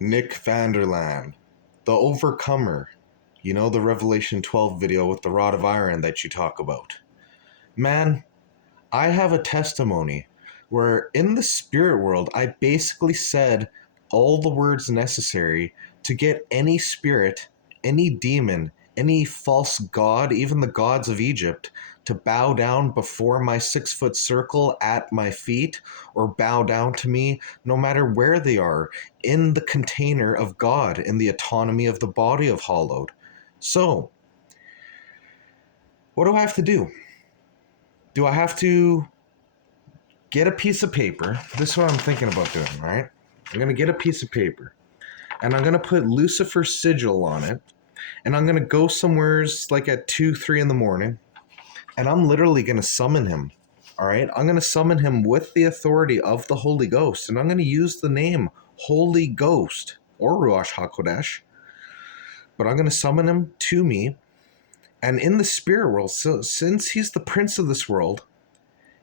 Nick Vanderlaan, the overcomer. You know the Revelation 12 video with the rod of iron that you talk about. Man, I have a testimony where in the spirit world, I basically said all the words necessary to get any spirit, any demon, any false god, even the gods of Egypt, to bow down before my 6 foot circle at my feet or bow down to me no matter where they are in the container of God, in the autonomy of the body of Hallowed. So, what do I have to do? Do I have to get a piece of paper? This is what I'm thinking about doing, right? I'm going to get a piece of paper and I'm going to put Lucifer's sigil on it. And I'm going to go somewheres like at 2, 3 in the morning. And I'm literally going to summon him. All right. I'm going to summon him with the authority of the Holy Ghost. And I'm going to use the name Holy Ghost or Ruach HaKodesh. But I'm going to summon him to me. And in the spirit world, so since he's the prince of this world,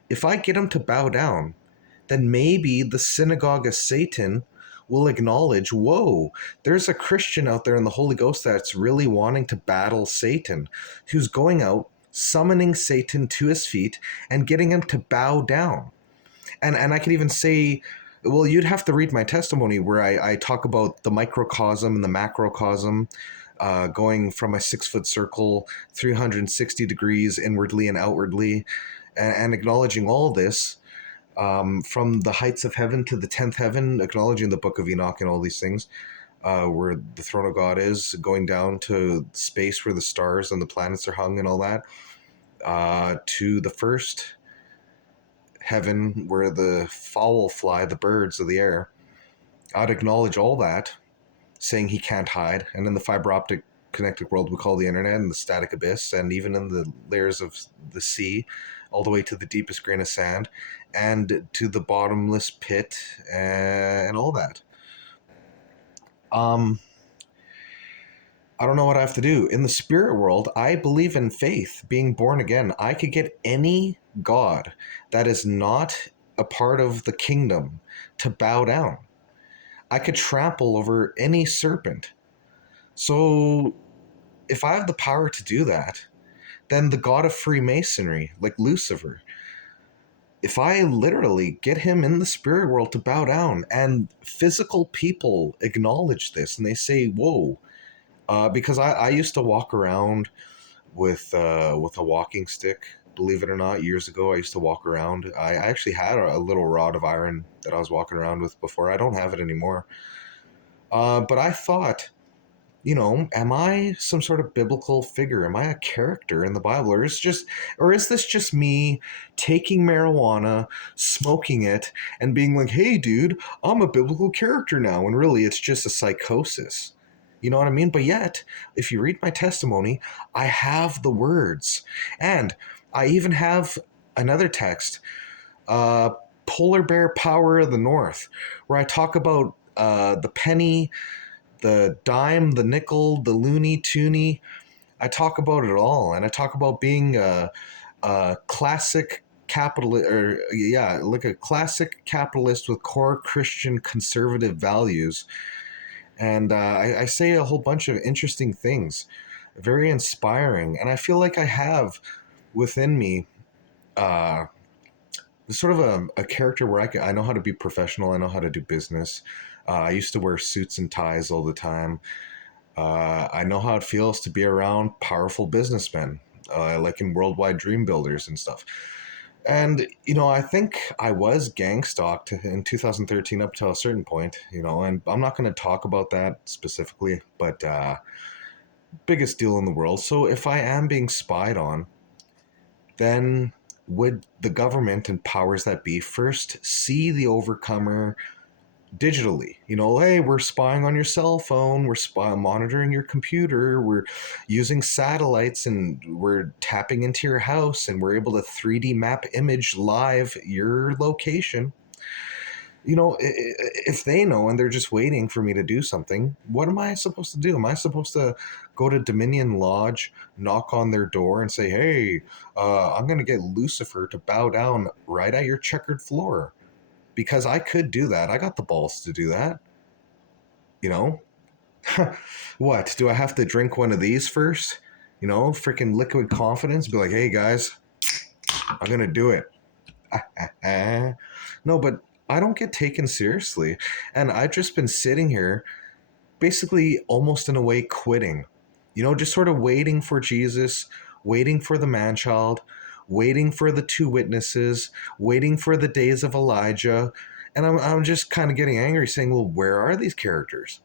if I get him to bow down, then maybe the synagogue of Satan will acknowledge, whoa, there's a Christian out there in the Holy Ghost that's really wanting to battle Satan, who's going out, summoning Satan to his feet and getting him to bow down. And I could even say, well, you'd have to read my testimony where I talk about the microcosm and the macrocosm, going from a 6 foot circle, 360 degrees inwardly and outwardly, and acknowledging all this, from the heights of heaven to the 10th heaven, acknowledging the book of Enoch and all these things, where the throne of God is, going down to space where the stars and the planets are hung and all that, to the first heaven where the fowl fly, the birds of the air. I'd acknowledge all that, saying he can't hide. And in the fiber optic connected world we call the internet, and the static abyss, and even in the layers of the sea, all the way to the deepest grain of sand, and to the bottomless pit, and all that. I don't know what I have to do. In the spirit world, I believe in faith, being born again. I could get any god that is not a part of the kingdom to bow down. I could trample over any serpent. So, if I have the power to do that, then the god of Freemasonry, like Lucifer, if I literally get him in the spirit world to bow down, and physical people acknowledge this and they say, whoa, because I used to walk around with a walking stick. Believe it or not, years ago I used to walk around. I actually had a little rod of iron that I was walking around with before. I don't have it anymore. But I thought, am I some sort of biblical figure? Am I a character in the Bible, or is this just me taking marijuana, smoking it, and being like, "Hey, dude, I'm a biblical character now," and really it's just a psychosis. You know what I mean? But yet, if you read my testimony, I have the words, and I even have another text, uh, "Polar Bear Power of the North," where I talk about the penny, the dime, the nickel, the loony, toonie. I talk about it all, and I talk about being a classic capitalist, or yeah, like a classic capitalist with core Christian conservative values. And I say a whole bunch of interesting things, very inspiring, and I feel like I have within me uh, sort of a character where I know how to be professional. I know how to do business. I used to wear suits and ties all the time. I know how it feels to be around powerful businessmen, like in Worldwide Dream Builders and stuff. And, I think I was gang stalked in 2013 up to a certain point, and I'm not going to talk about that specifically, but biggest deal in the world. So if I am being spied on, then would the government and powers that be first see the overcomer digitally? Hey, we're spying on your cell phone, we're monitoring your computer, we're using satellites, and we're tapping into your house, and we're able to 3D map image live your location. If they know and they're just waiting for me to do something, what am I supposed to do? Am I supposed to go to Dominion Lodge, knock on their door, and say, hey, I'm going to get Lucifer to bow down right at your checkered floor? Because I could do that. I got the balls to do that. You know, what? Do I have to drink one of these first? You know, freaking liquid confidence. Be like, hey guys, I'm gonna do it. No, but I don't get taken seriously, and I've just been sitting here, basically almost in a way quitting. You know, just sort of waiting for Jesus, waiting for the man child, waiting for the two witnesses, waiting for the days of Elijah. And I'm just kind of getting angry saying, well, where are these characters?